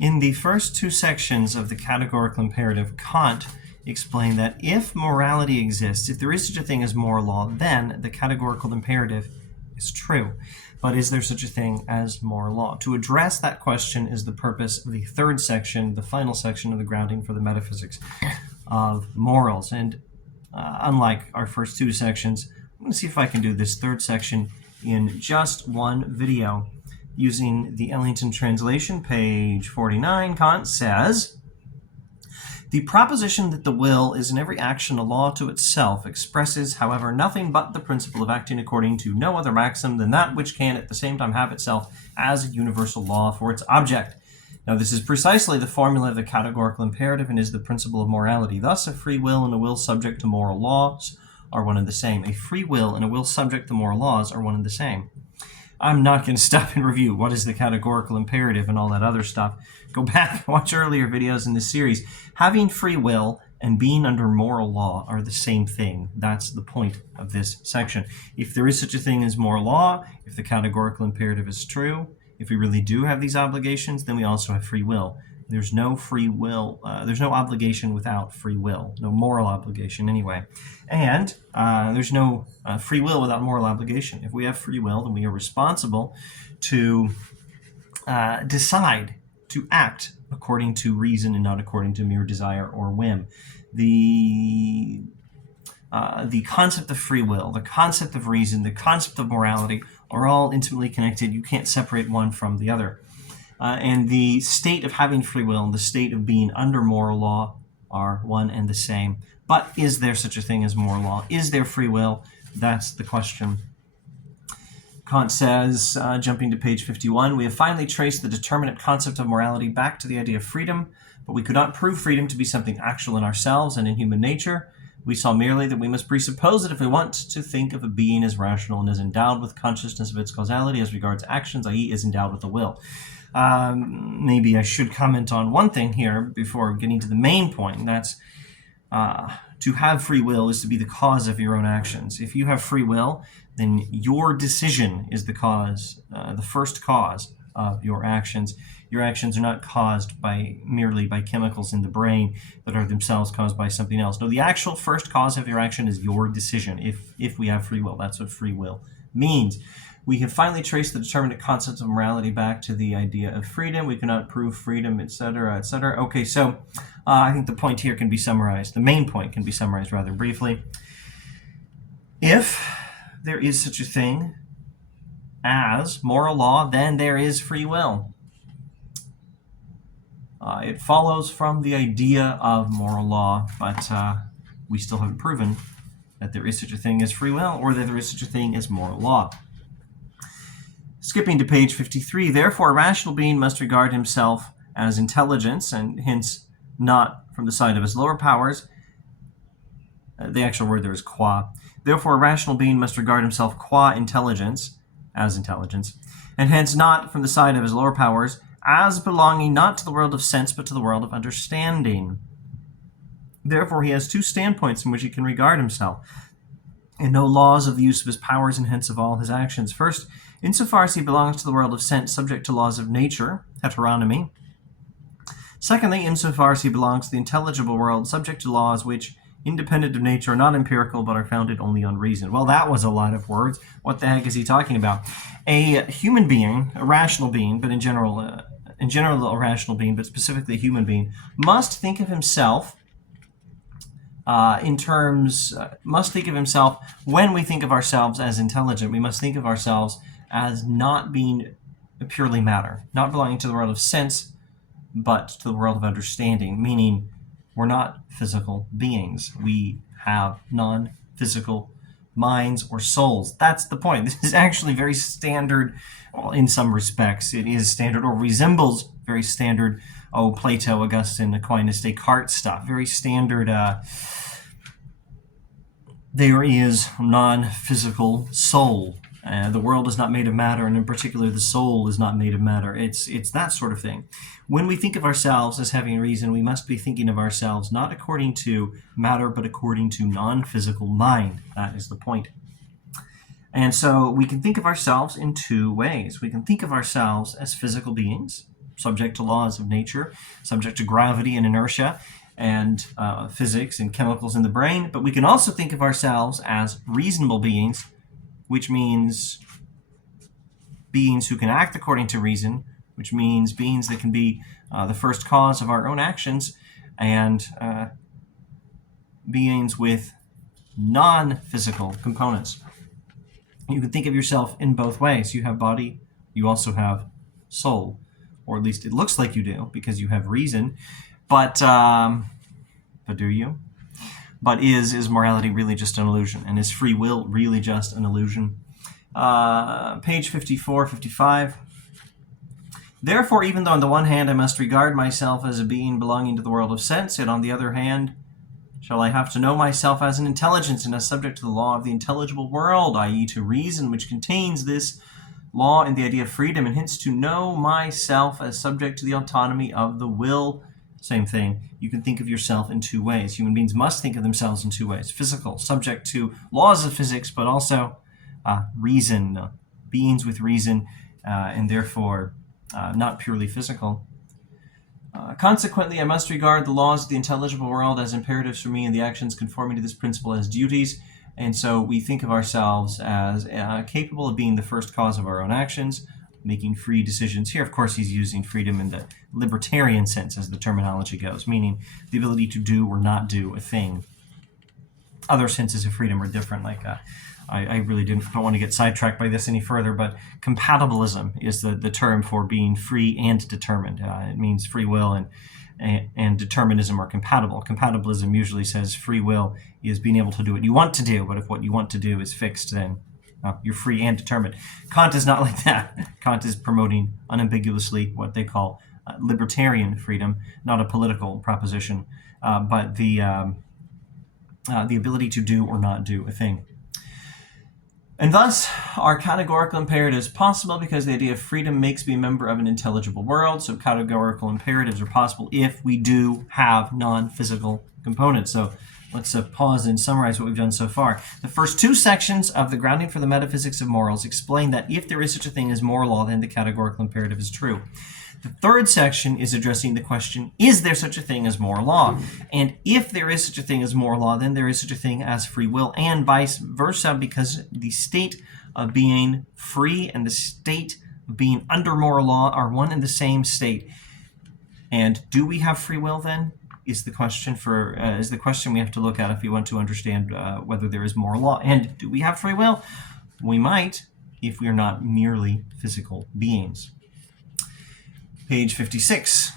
In the first two sections of the categorical imperative, Kant explained that if morality exists, if there is such a thing as moral law, then the categorical imperative is true. But is there such a thing as moral law? To address that question is the purpose of the third section, the final section of the grounding for the metaphysics of morals. And unlike our first two sections, I'm going to see if I can do this third section in just one video. Using the Ellington translation, page 49, Kant says, "The proposition that the will is in every action a law to itself expresses, however, nothing but the principle of acting according to no other maxim than that which can at the same time have itself as a universal law for its object." Now, this is precisely the formula of the categorical imperative and is the principle of morality. Thus, a free will and a will subject to moral laws are one and the same. A free will and a will subject to moral laws are one and the same. I'm not going to stop and review what is the categorical imperative and all that other stuff. Go back and watch earlier videos in this series. Having free will and being under moral law are the same thing. That's the point of this section. If there is such a thing as moral law, if the categorical imperative is true, if we really do have these obligations, then we also have free will. There's no free will, there's no obligation without free will, no moral obligation anyway. And there's no free will without moral obligation. If we have free will, then we are responsible to decide, to act according to reason and not according to mere desire or whim. The concept of free will, the concept of reason, the concept of morality are all intimately connected. You can't separate one from the other. And the state of having free will and the state of being under moral law are one and the same. But is there such a thing as moral law? Is there free will? That's the question. Kant says, jumping to page 51, "We have finally traced the determinate concept of morality back to the idea of freedom, but we could not prove freedom to be something actual in ourselves and in human nature. We saw merely that we must presuppose that if we want to think of a being as rational and as endowed with consciousness of its causality as regards actions, i.e. is endowed with a will." Maybe I should comment on one thing here before getting to the main point. That's to have free will is to be the cause of your own actions. If you have free will, then your decision is the cause, the first cause of your actions. Your actions are not caused merely by chemicals in the brain that are themselves caused by something else. No, the actual first cause of your action is your decision. If we have free will, that's what free will means. We have finally traced the determinate concept of morality back to the idea of freedom. We cannot prove freedom, etc., etc. Okay, so I think the point here can be summarized. The main point can be summarized rather briefly. If there is such a thing as moral law, then there is free will. It follows from the idea of moral law, but we still haven't proven that there is such a thing as free will or that there is such a thing as moral law. Skipping to page 53, "Therefore a rational being must regard himself as intelligence, and hence not from the side of his lower powers." The actual word there is qua. "Therefore a rational being must regard himself qua intelligence, as intelligence, and hence not from the side of his lower powers, as belonging not to the world of sense, but to the world of understanding. Therefore he has two standpoints in which he can regard himself, and no laws of the use of his powers, and hence of all his actions. First, insofar as he belongs to the world of sense, subject to laws of nature, heteronomy. Secondly, insofar as he belongs to the intelligible world, subject to laws which, independent of nature, are not empirical, but are founded only on reason." Well, that was a lot of words. What the heck is he talking about? A human being, a rational being, but in general a rational being, but specifically a human being, must think of himself must think of himself, when we think of ourselves as intelligent, we must think of ourselves as not being purely matter, not belonging to the world of sense, but to the world of understanding, meaning we're not physical beings. We have non-physical minds or souls. That's the point. This is actually very standard, well, in some respects. It is standard, or resembles very standard, Plato, Augustine, Aquinas, Descartes stuff. Very standard, there is non-physical soul. The world is not made of matter, and in particular the soul is not made of matter. It's that sort of thing. When we think of ourselves as having reason, we must be thinking of ourselves not according to matter, but according to non-physical mind. That is the point. And so we can think of ourselves in two ways. We can think of ourselves as physical beings, subject to laws of nature, subject to gravity and inertia and physics and chemicals in the brain. But we can also think of ourselves as reasonable beings, which means beings who can act according to reason, which means beings that can be the first cause of our own actions, and beings with non-physical components. You can think of yourself in both ways. You have body, you also have soul, or at least it looks like you do because you have reason. But do you? But is morality really just an illusion? And is free will really just an illusion? Page 54, 55. Therefore, even though on the one hand I must regard myself as a being belonging to the world of sense, yet on the other hand, shall I have to know myself as an intelligence and as subject to the law of the intelligible world, i.e. to reason, which contains this law and the idea of freedom, and hence to know myself as subject to the autonomy of the will. Same thing. You can think of yourself in two ways. Human beings must think of themselves in two ways. Physical, subject to laws of physics, but also reason, beings with reason, and therefore not purely physical. Consequently, I must regard the laws of the intelligible world as imperatives for me, and the actions conforming to this principle as duties. And so we think of ourselves as capable of being the first cause of our own actions, making free decisions. Here, of course, he's using freedom in the libertarian sense, as the terminology goes, meaning the ability to do or not do a thing. Other senses of freedom are different, like I really don't want to get sidetracked by this any further, but compatibilism is the term for being free and determined. It means free will and determinism are compatible. Compatibilism usually says free will is being able to do what you want to do, but if what you want to do is fixed, then you're free and determined. Kant is not like that. Kant is promoting unambiguously what they call libertarian freedom, not a political proposition, but the ability to do or not do a thing. And thus, are categorical imperatives possible because the idea of freedom makes me a member of an intelligible world? So categorical imperatives are possible if we do have non-physical components. So let's pause and summarize what we've done so far. The first two sections of the Grounding for the Metaphysics of Morals explain that if there is such a thing as moral law, then the categorical imperative is true. The third section is addressing the question, is there such a thing as moral law? And if there is such a thing as moral law, then there is such a thing as free will, and vice versa, because the state of being free and the state of being under moral law are one and the same state. And do we have free will then? Is the question we have to look at if we want to understand whether there is moral law. And do we have free will? We might, if we are not merely physical beings. Page 56.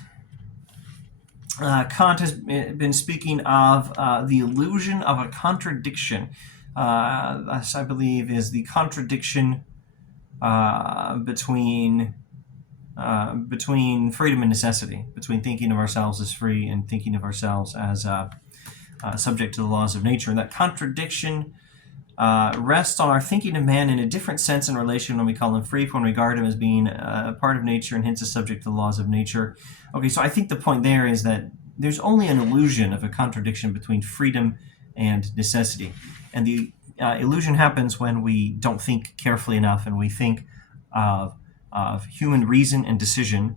Kant has been speaking of the illusion of a contradiction. This, I believe, is the contradiction between freedom and necessity, between thinking of ourselves as free and thinking of ourselves as subject to the laws of nature. And that contradiction rests on our thinking of man in a different sense in relation when we call him free, when we regard him as being a part of nature and hence a subject to the laws of nature. Okay, so I think the point there is that there's only an illusion of a contradiction between freedom and necessity. And the illusion happens when we don't think carefully enough and we think of human reason and decision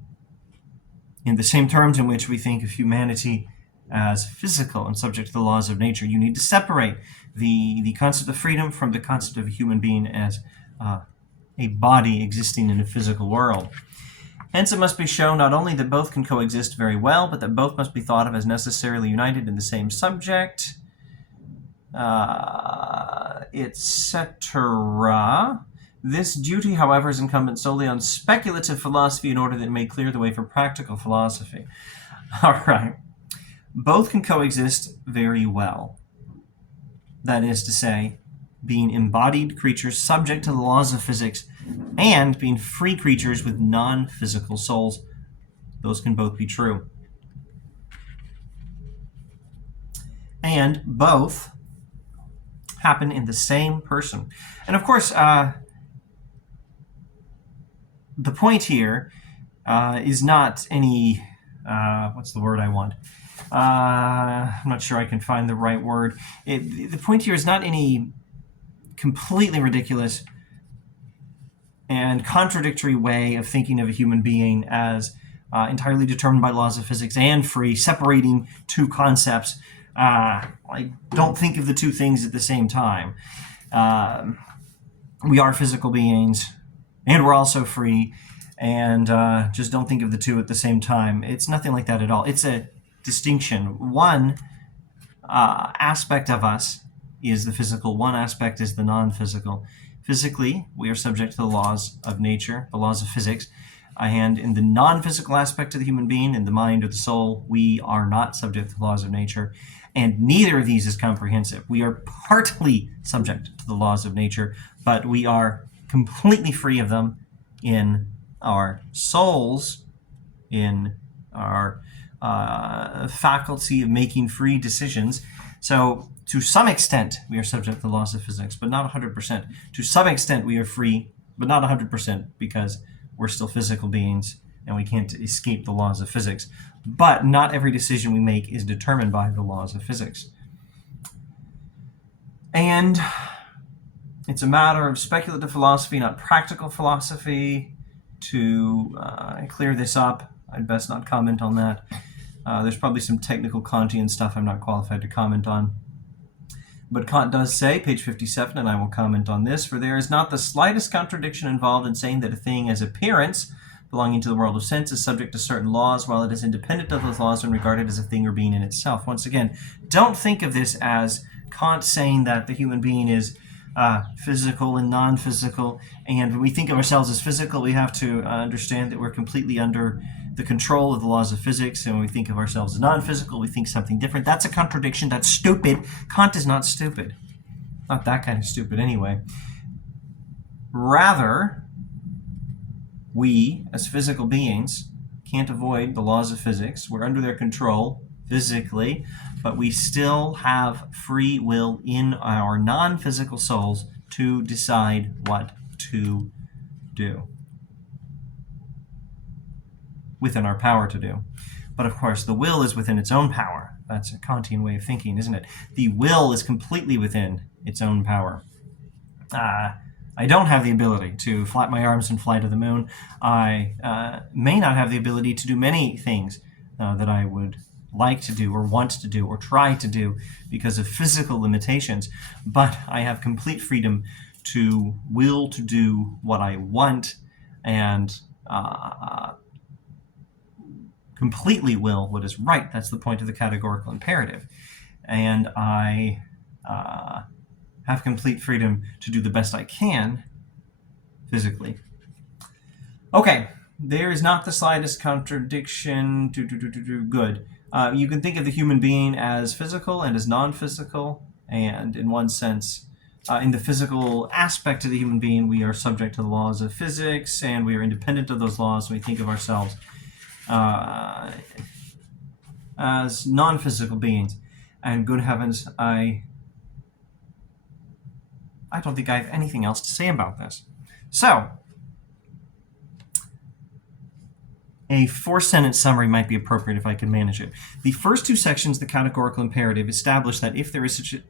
in the same terms in which we think of humanity as physical and subject to the laws of nature. You need to separate the concept of freedom from the concept of a human being as a body existing in a physical world. Hence, it must be shown not only that both can coexist very well, but that both must be thought of as necessarily united in the same subject, etc. This duty, however, is incumbent solely on speculative philosophy in order that it may clear the way for practical philosophy. All right. Both can coexist very well. That is to say, being embodied creatures subject to the laws of physics and being free creatures with non-physical souls. Those can both be true. And both happen in the same person. And of course, the point here is not any, what's the word I want? I'm not sure I can find the right word. The point here is not any completely ridiculous and contradictory way of thinking of a human being as entirely determined by laws of physics, and free, separating two concepts. I don't think of the two things at the same time. We are physical beings, and we're also free, and just don't think of the two at the same time. It's nothing like that at all. It's a distinction. One aspect of us is the physical, one aspect is the non-physical. Physically, we are subject to the laws of nature, the laws of physics, and in the non-physical aspect of the human being, in the mind or the soul, we are not subject to the laws of nature, and neither of these is comprehensive. We are partly subject to the laws of nature, but we are completely free of them in our souls, in our faculty of making free decisions. So to some extent, we are subject to the laws of physics, but not 100%. To some extent, we are free, but not 100%, because we're still physical beings and we can't escape the laws of physics. But not every decision we make is determined by the laws of physics. And it's a matter of speculative philosophy, not practical philosophy. To clear this up, I'd best not comment on that. There's probably some technical Kantian stuff I'm not qualified to comment on. But Kant does say, page 57, and I will comment on this, for there is not the slightest contradiction involved in saying that a thing as appearance, belonging to the world of sense, is subject to certain laws, while it is independent of those laws and regarded as a thing or being in itself. Once again, don't think of this as Kant saying that the human being is physical and non-physical, and when we think of ourselves as physical, we have to understand that we're completely under the control of the laws of physics, and when we think of ourselves as non-physical, we think something different. That's a contradiction. That's stupid. Kant is not stupid. Not that kind of stupid, anyway. Rather, we, as physical beings, can't avoid the laws of physics. We're under their control physically, but we still have free will in our non-physical souls to decide what to do. Within our power to do. But of course, the will is within its own power. That's a Kantian way of thinking, isn't it? The will is completely within its own power. I don't have the ability to flap my arms and fly to the moon. I may not have the ability to do many things that I would like to do or want to do or try to do because of physical limitations, but I have complete freedom to will to do what I want and completely will what is right. That's the point of the categorical imperative. And I have complete freedom to do the best I can physically. Okay, there is not the slightest contradiction. Good. You can think of the human being as physical and as non-physical, and in one sense, in the physical aspect of the human being, we are subject to the laws of physics, and we are independent of those laws when we think of ourselves as non-physical beings. And good heavens, I don't think I have anything else to say about this. So, a 4-sentence summary might be appropriate if I can manage it. The first two sections, the categorical imperative, establish that if there is such a...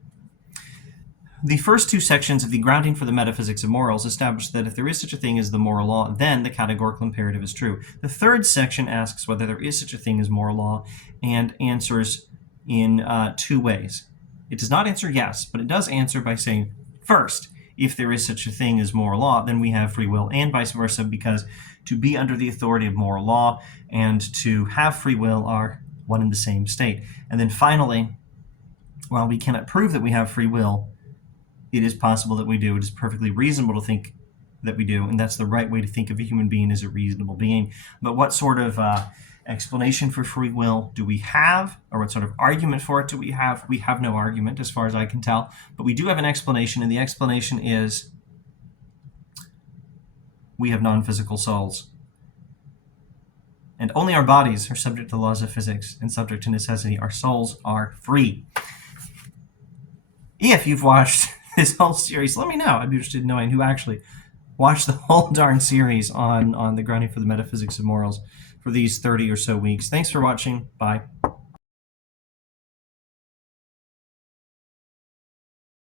The first two sections of the grounding for the metaphysics of morals establish that if there is such a thing as the moral law, then the categorical imperative is true. The third section asks whether there is such a thing as moral law and answers in two ways. It does not answer yes, but it does answer by saying, first, if there is such a thing as moral law, then we have free will, and vice versa, because to be under the authority of moral law and to have free will are one and the same state. And then finally, while we cannot prove that we have free will, it is possible that we do. It is perfectly reasonable to think that we do, and that's the right way to think of a human being as a reasonable being. But what sort of explanation for free will do we have, or what sort of argument for it do we have? We have no argument, as far as I can tell, but we do have an explanation, and the explanation is we have non-physical souls. And only our bodies are subject to the laws of physics and subject to necessity. Our souls are free. If you've watched this whole series, let me know. I'd be interested in knowing who actually watched the whole darn series on the grounding for the metaphysics of morals for these 30 or so weeks. Thanks for watching. Bye.